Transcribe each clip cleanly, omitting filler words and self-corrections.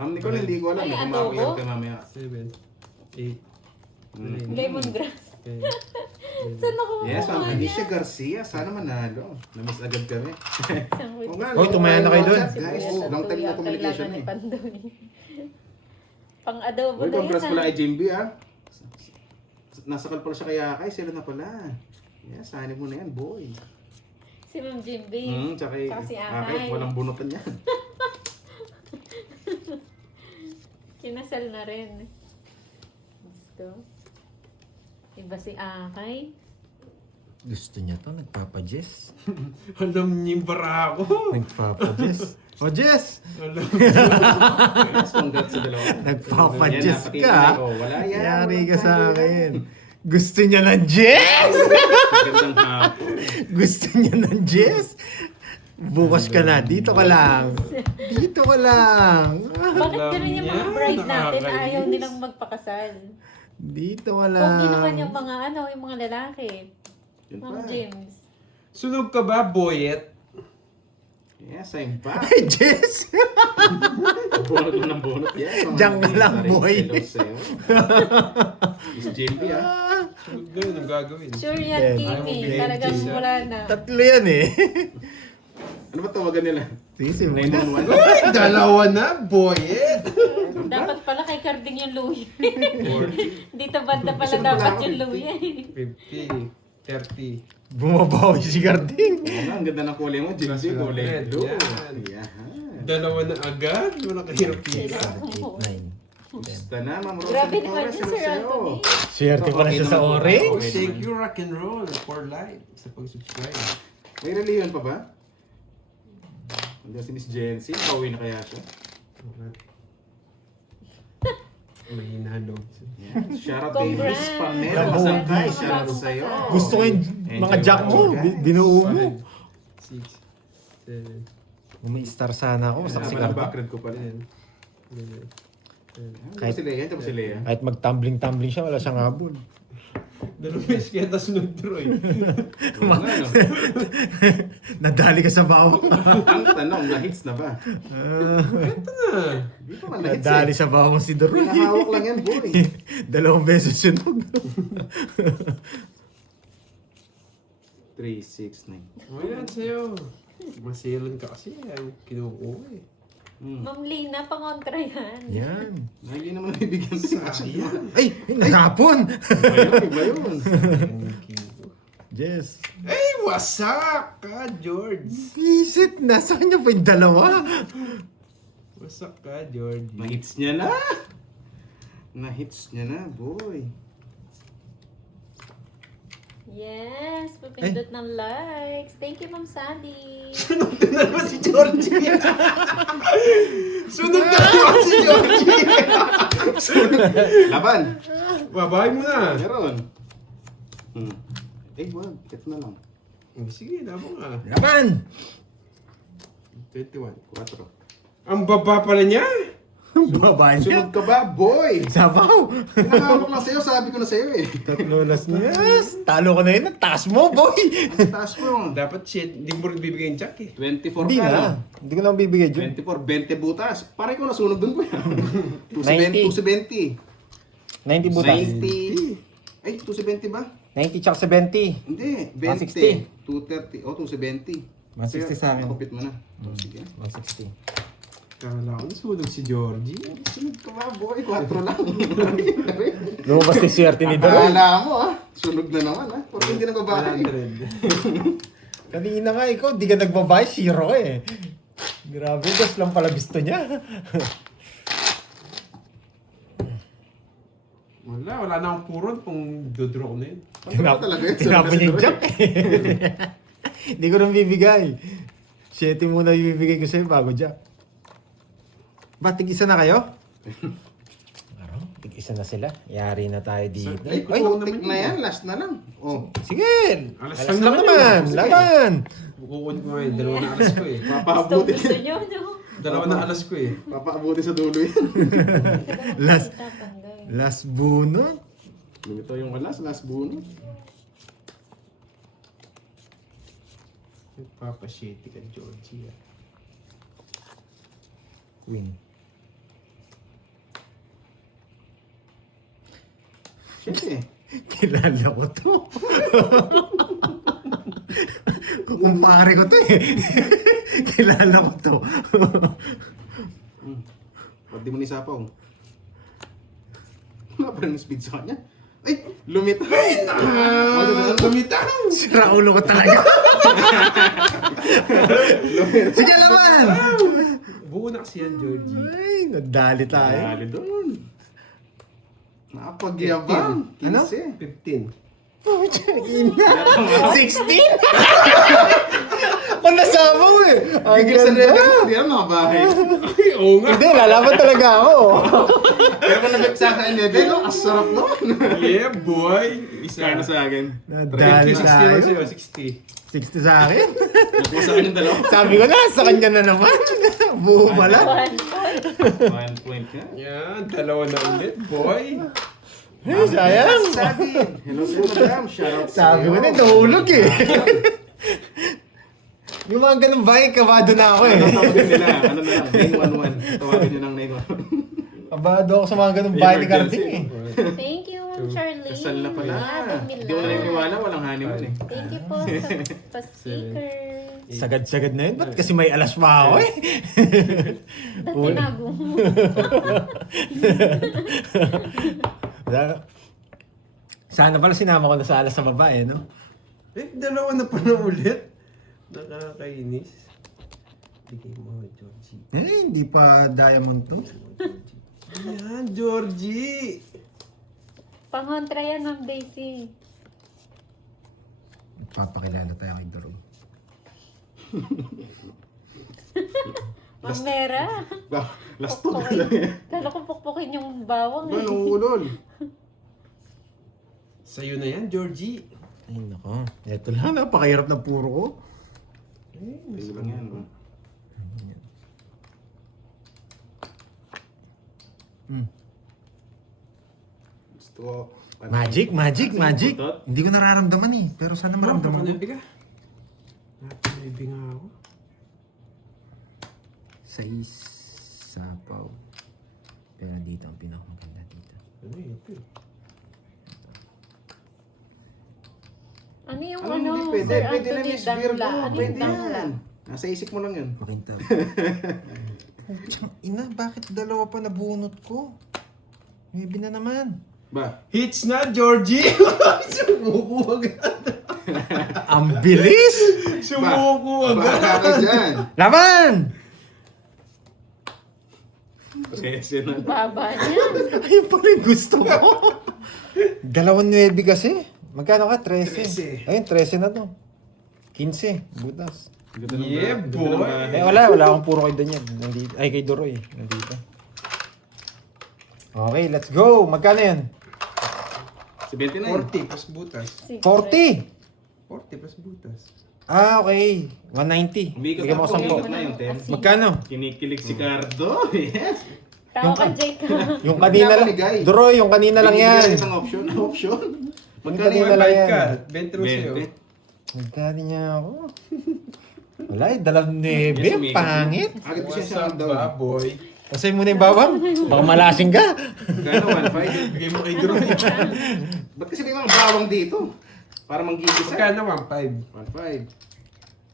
Ma'am Nicole, hindi ko alam. Ay, Kung adobo? makakuyag ka mamaya. 7, 8, Lemongrass. 10, Saan ako Yes, Ma'am kumuha Alicia niya? Garcia. Sana manalo. Namiss agad kami. Isang Oo week. nga, Hoy, tumaya na kayo doon. WhatsApp, guys. Sibuyas at Long time luya na ang communication kailangan ni eh. Pandoy. Pang-adobo Uy, na congrats yun pala ah. kay Jimby ah. Nasakal pala siya kay Akay. Sila na pala. Yes, sani mo na yan, boy. Si Ma'am Jimby. Tsaka Tsaka si Akay. walang bunutan yan. Kinasal na rin. Gusto. Iba si Akay. Gusto niya to, nagpapa-Jess. Alam niyo yung bara ako. Nagpapa-Jess. O, Jess! Alam. Yes, congrats sa dalawa. Nagpapa-Jess Yan, ka. napakita ko. Wala yan. Yari walang ka sa tayo akin. yan. Gusto niya ng Jess! Magandang hapon. Gusto niya ng Jess? Bukas ka na. Dito ka lang. Dito ka lang. Bakit Alam ganun yung mga niya, bride natin nakakainis. ayaw nilang magpakasal? Dito ka Kung naman lang. yung mga yung mga lalaki. Yun Ma'am pa. James. Sunog ka ba, Boyet? Yes, I'm back. Ay, Jess! Bunot mo ng bunot yan. Diyan ka lang, boy. Hello sa'yo. Miss Jimby ah. Sunog na yun, ang gagawin. Sure yan, Yes. Kimi. Ay, Talagang James, wala na. Tatlo yan eh. Ano ba tawagan nila? Sisi mo na. 911? Uy, dalawa na, Boyet! Dapat pala kay Carding yung luya. 40. Dito banda pala Sino pala dapat ako? yung luya eh. 50, 30. Bumabawi si Garding. Oo nga, ang ganda ng kulay mo, Jimby. Kulay Red, blue. yan. Yan. Dalawa na agad. Wala kahirap pila. 8, 9, 10. Basta na, Ma'am Rosa. Grabe naman Torres, yun, hello Sir sa'yo. Anthony. Swerte pala siya sa orange. Okay Thank naman. you, rock and roll, for life. Sa pag-subscribe. May reliyon pa ba? Andiyan si Miss Jency. Pauwi na kaya siya? Mahina loob. Yan. Shoutout kay Congrats. Miss Pamela Bravo. Masantay. Bravo. Shoutout sa'yo. Gusto ko yung mga jack mo. Binuo mo. 6, 7, Kung may star sana ako, basta si Ang Garding. background ko pala. 10, 11, Yan. Kahit- Si Lea, tapos si Lea. Kahit mag-tumbling-tumbling siya, wala siyang habol. Dalawang beses kaya tas sunod Troy. Oo nga, no? Nadali ka sa bawang. Ang tanong, na-hits na ba? Ito na. Di pa man na-hits Nadali eh. sa bawang si Dory. Nakahawak lang yan, boy. 2 beses sunog. 3, 6, 9. O yan sa'yo. Masilan ka kasi. Ayaw kinukuha eh. Ma'am Lina, pangontra yan. Yan. Hindi naman nabibigyan sa Sayang. Ay! Nagapon! Iba yun. Yes. Ay, wasak ka, George. Visit! Nasa kanya pa yung 2. Wasak ka, George. Na-hits niya na. Na-hits niya na, boy. Yes, papindot ng likes. Thank you, Ma'am Sandy. Sunog na naman si Georgie. Sunog na naman si Georgie. Laban. Babahay mo na. Meron. Wag. Ito na lang. Sige, labo nga. Laban! 21. 4. Ang baba pala niya. Babae niya. Sunod ka ba, boy? Sabaw! Nakahawak lang sa'yo, sabi ko na sa'yo eh. 3 las niya. Yes! Talo ko na yun. Taas mo, boy! Ang taas mo. Dapat shit, hindi mo rin bibigay yung check eh. 24 Hindi ka na. na. Hindi ko lang bibigay dyan. 24, 20 butas. Pare ko nasunog dun po yan. 270. 90 butas. 90. Ay, 270 ba? 90 tsaka 70. Hindi, 160. 20. 230. Oh, 270. 160 sa akin. Nakupit mo na. Oh, sige. 160. Kala ko nasunog si Georgie. Sunod ka ba, boy? 4 lang. Lumabas ni swerte ni Dory. Akala mo ah. Sunog na naman ah. Pero hindi na babae. 100. Kanina nga ikaw, di ka nagbabay, 0 eh. Grabe, gas lang pala gusto niya. Wala na akong puron kung dodraw ko na yun. Ano ba talaga yun? Tinapon niya yung jack eh. Hindi ko nang bibigay. 7 muna ibibigay ko sa'yo bago jack. Ba, tig-isa na kayo? Araw, tig-isa na sila. Yari na tayo dito. Ay, kukuntik na yan. Last na lang. Oh. Sige! Alas Alas lang lang naman naman! yun. Laban! Kukunin ko ngayon, dalawa na alas ko eh. Gusto, Papaabuti. gusto nyo, no? Dalawa na alas ko eh. Papaabuti sa dulo yan. Last. Tapanday. Last bunot. Ito yung last bunot. Papashitty ka, Georgie. Queen. Sige. Kilala ko to. Kumpare ko to eh. Kilala ko to. Ba't di mo nisapaw? Wala pa rin speed sa kanya. Ay! Lumitaw! Lumitaw! Sira ulo ko talaga. Sige naman! Buo na kasi yan, Georgie. Ay, nadali tayo. Dali doon. Nakapagyabang. Ano? 15. 15. Ina. 16? Kung nasama mo eh. Ang Gigil sa ganda. level. Hindi naman makabahay. Ay, oo nga. Hindi, lalaban talaga ako. Pero kung nag sa akin level, oh, ang sarap nun. Yeah, boy. Isa. Kaya sa akin. Nadali 60 tayo. lang sa'yo, 60. 60 sa akin. Nakuha sa akin yung dalawa. Sabi ko na, sa kanya na naman. Buo pala. 1 point ka. Yan, dalawa na ulit, boy. Ay, sayang. Sagin. Hello sir, madam. Shoutout Sabi ko na, nahulog eh. Yung mga ganun ba, kabado na ako eh. Ano tawagin nila? Ano na lang? 911. Tawagin nyo ng 911. Kabado ako sa mga ganun bahay ni Carding eh. Thank you, Ma'am Charlene. Kasal na pala. Happy Hindi mo na naniwala, walang honeymoon eh. Thank you po sa pa-sticker. Sagad-sagad na yun. Ba't kasi may alas pa ako eh? Ba't tinago mo? Sana pala sinama ko na sa alas sa babae, no? Eh, dalawa na pala ulit. Nakakainis. Bigay mo, Georgie. Eh, hindi pa diamond to. Ayan, Georgie. Pangontra yan, Ma'am Daisy. Papakilala tayo kay Doro. Ma'am Mera. Last two na lang yan. Kala ko pukpukin yung bawang Ba, eh. nangulol. Sa'yo na yan, Georgie. Ay, nako. Ito lang, napakahirap ng puro ko. Eh, Ito lang yan. oh. Gusto ko. Magic, magic, magic. Putot? Hindi ko nararamdaman eh. Pero sana maramdaman ko. Napapanabi ka. Napapanabi nga ako. Sa isapaw. Pero dito ang pinakamaganda dito. Ano yun? Ano yung Ano, ano? hindi pwede. Sir Pwede na Anthony Miss Virgo. Dangla. Ano yung Pwede Dangla? yan. Nasa isip mo lang yun. Pakinta. Ina, bakit dalawa pa nabunot ko? Maybe na naman. Ba? Hits na, Georgie! Sumuko agad. Ang bilis! Sumuko Baka agad. ka dyan. Laban! Kasi na. Baba niya. Ayun pala yung gusto ko. 2.9 kasi. Magkano ka? 13. 13. Ayun, 13 na to. 15. Butas. Ganda ng Yeah, ganda ng boy. bahay. Wala akong puro kay Daniel. Nandito. Ay, kay Doroy. Nandito. Okay, let's go. Magkano yan? 79. 40 plus butas. 40! 40 plus butas. Ah, okay. 190. Umiikot Bigyan mo ko ako, 10. umiikot na yung 10. Magkano? Kinikilig si Cardo. Yes. Tao ka, Jake. Yung kanina lang. Binigay. Doroy, yung kanina lang yan. Binigyan ng option. Option. Magkano kanina yan? lang Bayad yan. ka. 20 sa'yo. 20. Magkano niya ako? Wala eh, 2.9. Yes, umiikot. Pangit. Agad ko siya What's siya up, daw. baboy? Pasay mo na yung bawang. Baka malasing ka. Magkano? 1.5. Bigay mo kay Droy. Ba't kasi may mga bawang dito? Para manggigisa. Magkano 1.5? 1.5.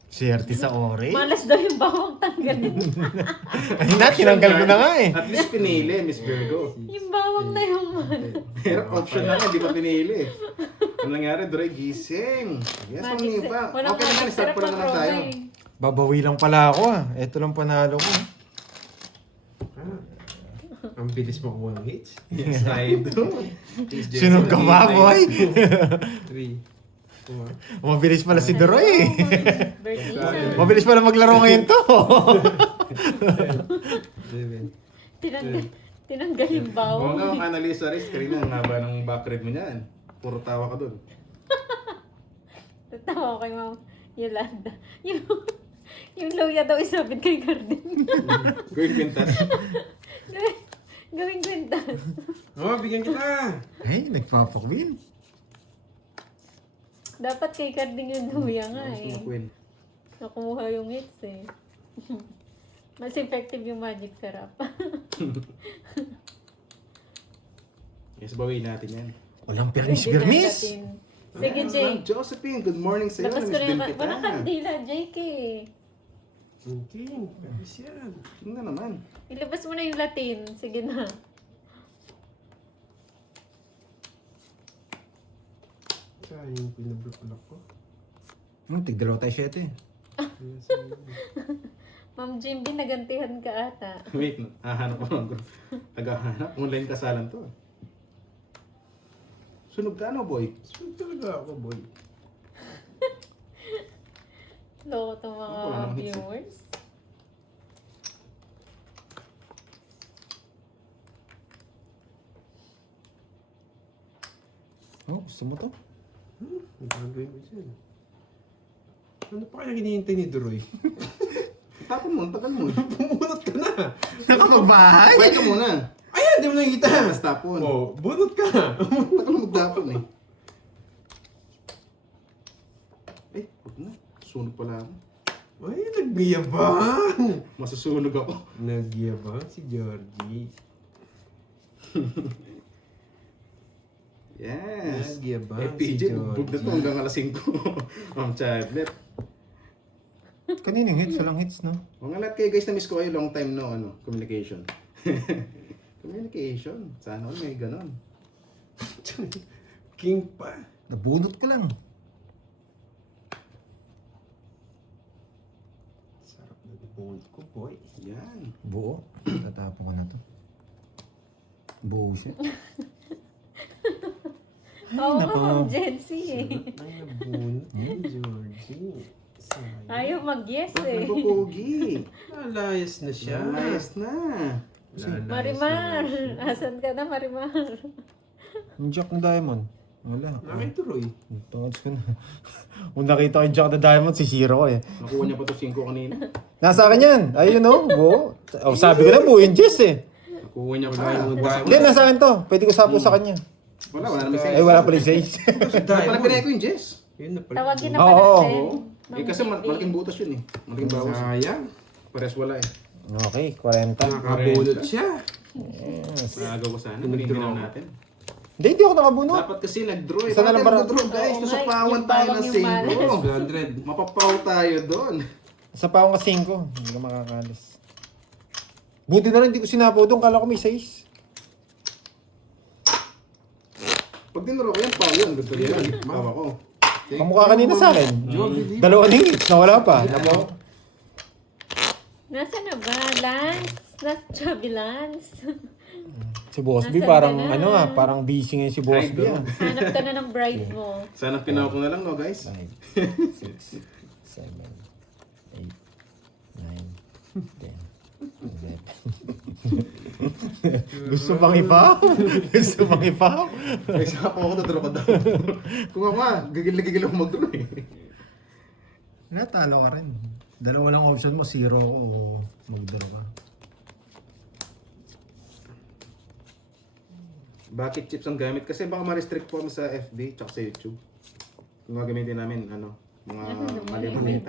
Swerte sa ore. Malas daw yung bawang tanggalin. Ay na, tinanggal ko na nga eh. At least pinili, Miss Virgo. Yung bawang na yung Pero option na nga, di pa pinili. Ano nangyari, Dre? Gising. Yes, Magic pa. Walang Okay naman, magic start syrup pa lang ang naman tayo. promo eh. Babawi lang pala ako ah. Ito lang panalo ko. Ang bilis mo kumuha ng hits. Yes, I do. Sino ka ba, boy? 3, 4. Mabilis pala si Doroy eh. Birthday. Mabilis pala maglaro ngayon to. 7. Tinanggal yung Oo bawang. nga, ang analyst Aris, kanina ang haba ng back rib mo niyan. Puro tawa ka dun. Tatawa ko kay Ma'am Yolanda. Yung luya daw isabit kay Garden. Gawin pintas. Gawing kwintas. Oh, bigyan kita. Ay, nagpapakwin. Dapat kay Garden yung luya nga eh. Queen. Nakuha yung hits eh. Mas effective yung magic syrup. Yes, bawiin natin yan. Walang Pwede na permis. natin. Sige, Ayan, Jay. Ma'am Josephine, good morning sa'yo. Labas ko Namiss na din yung... kita. Walang kandila, JK. Okay, pwes yan. Tingnan naman. Ilabas mo na yung Latin. Sige na. Sayang pinablock ko. Tig-dalawa tayo 7. Kaya sayang. Ma'am Jimby, nagantihan ka ata. Wait, hahanap ako. Tagahanap. Online kasalan to. Sunog ka ano, boy? Sweet talaga ako, boy. Loko itong mga Wala namang hits, eh. viewers. Oh, gusto mo to? Ang gagawin ko dyan. Ano pa kaya hinihintay ni Duroy? Tapon mo, tagal mo. Bumunot ka na! Nakapagbahay? Wait ka muna. Ayan, di mo nakikita! Mas tapon. Oh, bunot ka! Tagal mo magdapon eh. Eh, huwag na. Sunog pala ako. Ay, nagyabang! Masusunog ako. Nagyabang si Georgie. Yes. Nagyabang Eh, PJ, bugbog na to Georgie. hanggang alas 5. Ma'am Chadlet. Kaninong hits? Walang hits, no? Mga lahat kayo guys na miss ko kayo long time no communication. Communication. Sana all may ganon. King pa. Nabunot ko lang. Sarap na bunot ko, boy. Yan. Buo. Tatapon ko na to. Buo siya. Oo nga, nako. Ma'am Jency eh. Sarap na nabunot ni Georgie. Sayang. Ayaw mag-yes Ba't eh. nagpupugi? Lalayas na siya. Layas na. Lalayas Marimar! na siya. Asan ka na, Marimar? Yung Jack na Diamond. Wala. Nakituloy. Tungod ko na. Kung nakita ko yung Jack na Diamond, si Zero eh. Nakuha niya pa to 5 kanina. Nasa akin yan. Ayun no, buo. Oh, sabi ko na buo yung Jess eh. Nakuha niya pa. Hindi, nasa akin to. Pwede ko sapo sa kanya. Wala naman Ay, siya. wala pala yung 6. Wala pinay ko yung Jess. Yun na pala. Tawagin na Oo, pa oo. natin. Eh kasi malaking butas yun eh. Malaking bawas. Sayang. Pares wala eh. Okay, 40. Nakabunot siya. Yes. Nagawa ko sana. Piniginaw natin. Hindi ako nakabunot. Dapat kasi nag-draw eh. Isa na lang Bakit para- mag-draw guys? Oo nga, Nasapawan yung tayo bawang ng yung malas. 5. 100. Mapapaw tayo doon. Sa pa akong ka 5. Hindi ka makakalis. Buti na lang hindi ko sinapo doon. Kala ko may 6. Pag dinuro ko yan, paw yun. Gusto niya yan. Bawa ko. Kamukha kanina sa akin. Georgie, Dalawa ng hits. Nawala pa. Nasa na ba? Lance? Nasa Chubby Lance? Si Boss B Nasaan parang ka na? ano ah, parang busy ngayon si Boss Ay, B ah. Hanap ka na ng bride mo. Sana pinaw ko na lang no guys. 5, 6, 7, 8, 9, 10, 11. Gusto pang ipaw? Gusto pang ipaw? Ay, saka po ako na-draw ka daw. Kung ako nga, gigil ako mag-draw eh. Natalo ka rin. Dalawa lang option mo, 0 o mag-draw ka. Bakit chips ang gamit? Kasi baka ma-restrict po kami sa FB tsaka sa YouTube. Kung gagamitin namin, ano, mga mali-mali.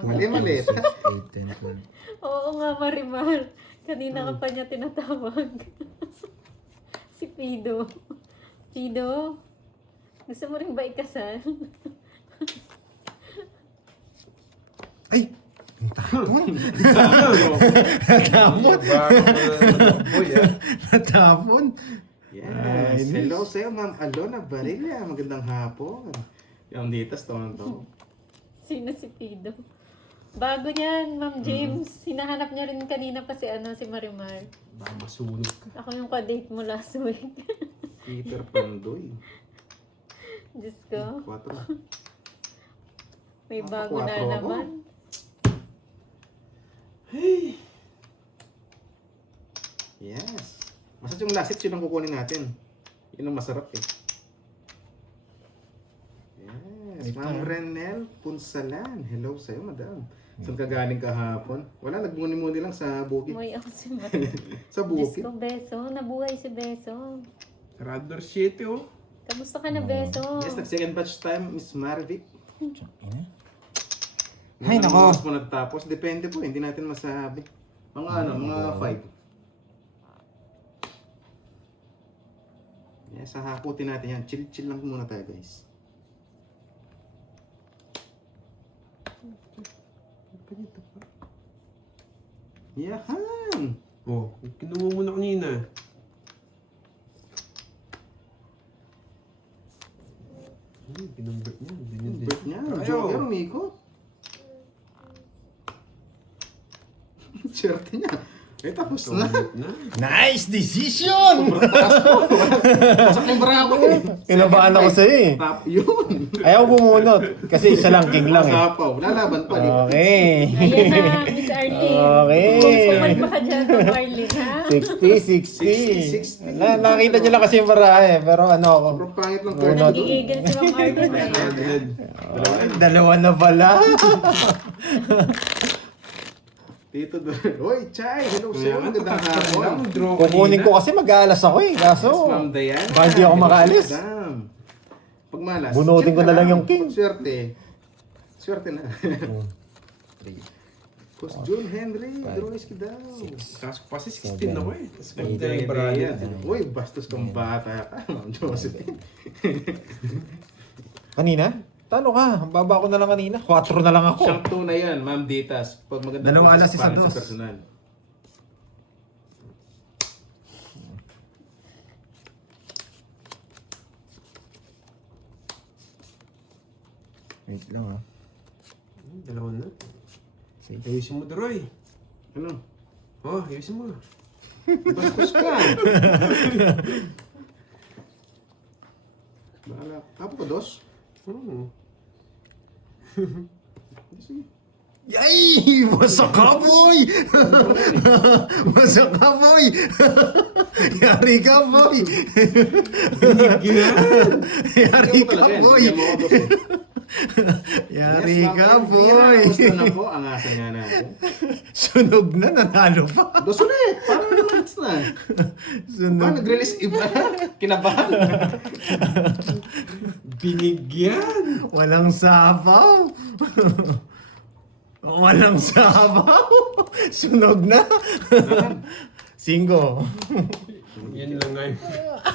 Mali-mali. 8, 10, 12. Oo nga, Marimar. Kanina ka pa niya tinatawag. Si Pido. Pido, gusto mo rin ba ikasal? Ay! Ang tapon! Tapos. Boy, ah. Natapon! Yes. Hello sa'yo, Ma'am Alona Barilla. Magandang hapon. Yung ditas, to. Sino si Pido? Bago niyan, Ma'am James. Hinahanap niya rin kanina pa si Marimar. Baka masunog ka. Ako yung ka-date mo last week. Peter Pandoy. Diyos ko, 4. may Ako, bago na 4 ako. naman. Yes. Masarap yung last hits, yun ang kukunin natin. Yun ang masarap eh. Yes. Ma'am Renel Punsalan. Hello sa'yo, madam. Saan ka galing kahapon? Wala, nagmuni-muni lang sa bukid. Umuwi ako si Marimar. Sa Diyos bukid. ko, Beso. Nabuhay si Beso. Radar 7, oh. Kamusta ka na, Beso? Yes, nag-second batch time, Miss Marvic. Ina. Mga Ay, nako. oras po natapos. Depende po, hindi natin masabi. Mga ano, mga 5. Sa hakutin natin yan. Chill lang muna tayo guys. Ganito pa. Yahan! Oh, kinuha mo na kanina. Kinumbert niya. Ganyan din. Bert niya. Ayaw. Joker, umikot. Swerte niya. Tapos na. Kinumbert na. Nice decision! Pasok na yung barako eh. Kinabahan ako sa'yo eh. Tap yun. Ayaw bumunot. Kasi isa lang king lang eh. Masapaw. Lalaban pa. Okay. Ayan na, Miss Arlene. Okay. Kumalma ka dyan, Ma'am Arlene, ha? 60. 60. Nakita nyo lang kasi yung barahe. Pero ano ako. Sobrang pangit lang Bunot. card. Nagigigil si Ma'am Arlene. Dalawa na pala. Tito doon. Hoy, Chay! Hello Kaya sa'yo. nga, Magandang tatakbo lang. hapon. Draw Kukunin ko kasi mag-aalas ako eh. Kaso, Yes, Ma'am Diana. baka hindi ako makaalis. Madam. Pag malas. Bunutin ko check na lang yung king. Pag swerte. Swerte na. Boss John Henry. Drawis ka daw. Kaso pa kasi 16 ako eh. Tapos Ay, pag yung barali. Uy, bastos kang bata ka, Ma'am Josephine. Kanina? Talo ka. Ang baba ko na lang kanina. 4 na lang ako. Siyang tuna yan, Ma'am Ditas. Pag maganda Dalawa po alas, sa isa pares dos. sa personal. Wait lang ah. Dalawa na. Sige. Ayusin mo, Droy. Ano? Oh, ayusin mo. Bastos ka. Bahala. Tapo ka, dos? Hmm. Sige. Yay! Wasak ka, boy! Wasak ka, boy! Yari ka, boy! Yari ka, boy! Bigyan mo ako, dos, eh. Yari Yes, ka, Ma'am boy! Elvira. Gusto na po, angasan nga natin. Sunog na, nanalo pa. Dos ulit! Parang na-match na. Ba, Sunog. nag-release iba. Kinabahan. Binigyan! Walang sabaw. Walang sabaw. Sunog na. 5. Yan lang nga yun.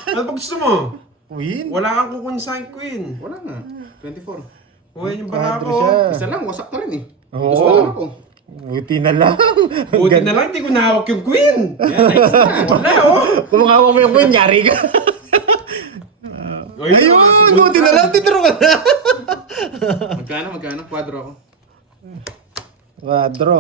Ano pag gusto mo? Win. Wala kang kukunin sa akin, Queen. Wala nga. 24. O, yan yung Quadro barako. siya. Isa lang, wasak na rin eh. Oo. Gusto na lang ako. Buti na lang. Buti na lang, hindi ko nahawak yung Queen. Yan, next na. Wala, oh. Kung makawa mo yung queen, yari ka. Ayun, buti na lang, titiro ka na. Magkano? Quadro ako. Quadro.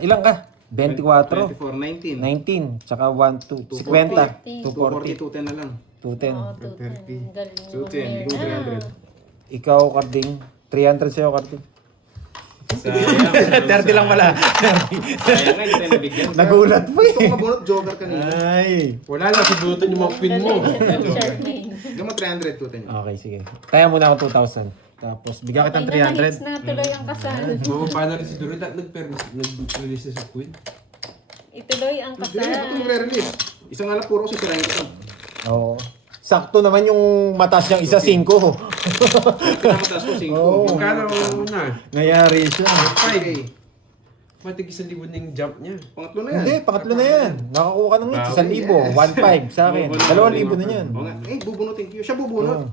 Ilang ka? 24. 24, 19. 19. Tsaka 1, 2. 50. 240, 240. 210 na lang. 210. Oo, 210. Galing mo, 210, hindi ko Mel. 300. Ikaw, Carding. 300 sa'yo, Carding. Sayang. 30 lang pala. Sayang nga, hindi tayo nabigyan. Nagulat pa Gusto ko eh. mabunot, joker kanina. Ay. Wala na, sibutan yung mga Queen mo. Galing siya, Sharpling. Hanggang mo 300, 210. Okay, sige. Kaya muna ako 2,000. Tapos, bigyan kitang Ay, na-hits 300. na tuloy ang kasal. Mababa na rin si Dory. Nag-release na sa Queen. Ituloy ang Hindi, ito kasal. magre-release. Isang alam puro si sirahin ko to. Oo. Sakto naman yung matas niyang isa 5. Pinamataas ko, 5. Oo. Magkano na? Nangyari siya. Okay. Matig 1,000 na yung jump niya. Pangatlo na yan. Hindi, pangatlo na yan. Nakakuha ka ng hits. 1,000. 1,500 sa akin. 2,000 na yan. Oo nga. bubunutin ko. Siya bubunot.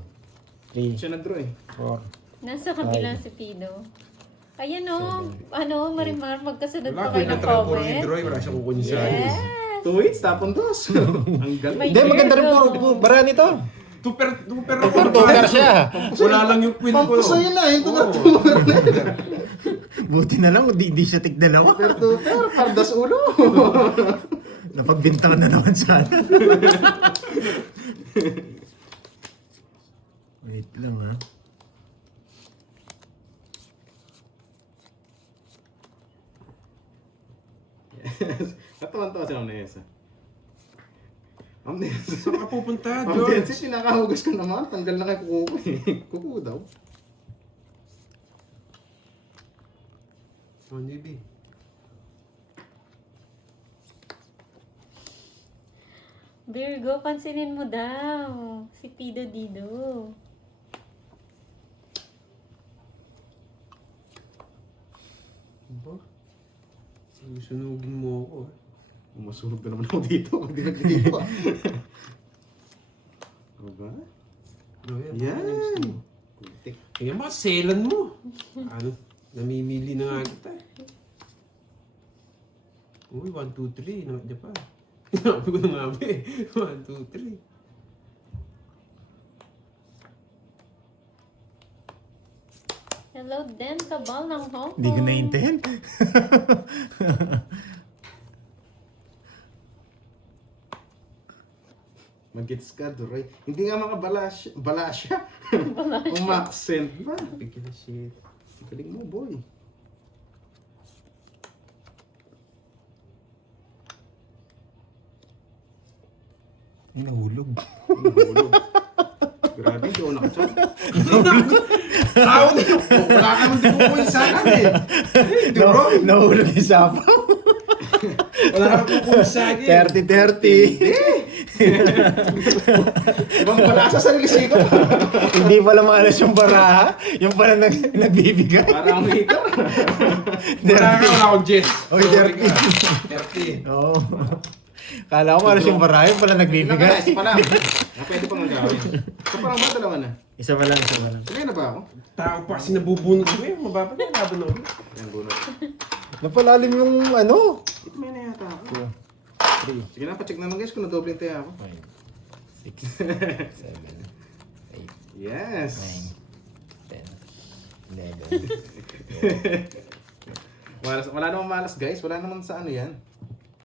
3, Siya nag-draw eh. 4. Nasa kabila si Pido. Ayan o, Marimar, magkasunod Wala, pa kayo ng pinatry puro ni comment. Droy. Wala siyang kukunin sa akin. Yes! 2 hits, tapon dos. Ang galing. May- Hindi, maganda rin puro bara nito. Tuper Tuper siya. Wala lang yung Queen ko. Pampusayo na, yung Oo. tugar na. Buti na lang, di siya tig-dalawa. Pero pardas ulo. Napagbintangan na naman sana. Wait lang ha. Natawan-tawa si Ma'am Nessa. Ma'am Nessa. Saan ka pupunta, Ma'am Nessa, George? pinakahugas ka naman. Tanggal na kay kuko eh. Kuko daw. Oh, Nibi. Virgo, pansinin mo daw. Si Pido Dido. Ba? Sunugin mo ako. Masunog na naman ako dito. Hindi nagdito ah. Diba? Ano yan? Yan. Ano yung gusto mo? Kuntik. Kaya mga selan mo. Ano? Namimili na nga kita eh. Uy, 1, 2, 3. Nakadya pa. Sinabi ko na nga ba eh. 1, 2, 3. Hello, Den Cabal ng Hong Kong. Hindi ko na-intend. Mag-gets ka, Duroy. Hindi nga makabalasya. Balasya. Umaksent pa. Bigyan na shit. Galing mo, boy. Ay, nahulog. Nahulog. Grabe, hindi ako nakachat. Tao na yun! Wala ka naman di ko sa akin eh. Duroy! Nahulog yung sapaw. Wala ka kukuha sa akin. 30-30. Ibang balasa sa nilisiko. Hindi pala maalas yung baraha. Yung pala nagbibigay. Parang hater. Wala akong Jess. Oy, 30. Oo. Kala ko maalas yung baraha. Yung pala Ilan ka na? nagbibigay. Isa pa lang. Pwede pang nagawin. So parang ba dalawa na? Isa pa lang, isa pa lang. Sige na ba ako? Tao pa kasi nabubunot ko eh. Mababa na laban ako. Yan, bunot. Napalalim yung ano. Ito may na yata ako. 3, Sige na, pacheck naman guys kung nadoble yung taya ako. 5, 6, 7, 8, Yes! 9, 10, 11. Wala namang malas guys. Wala naman sa ano yan.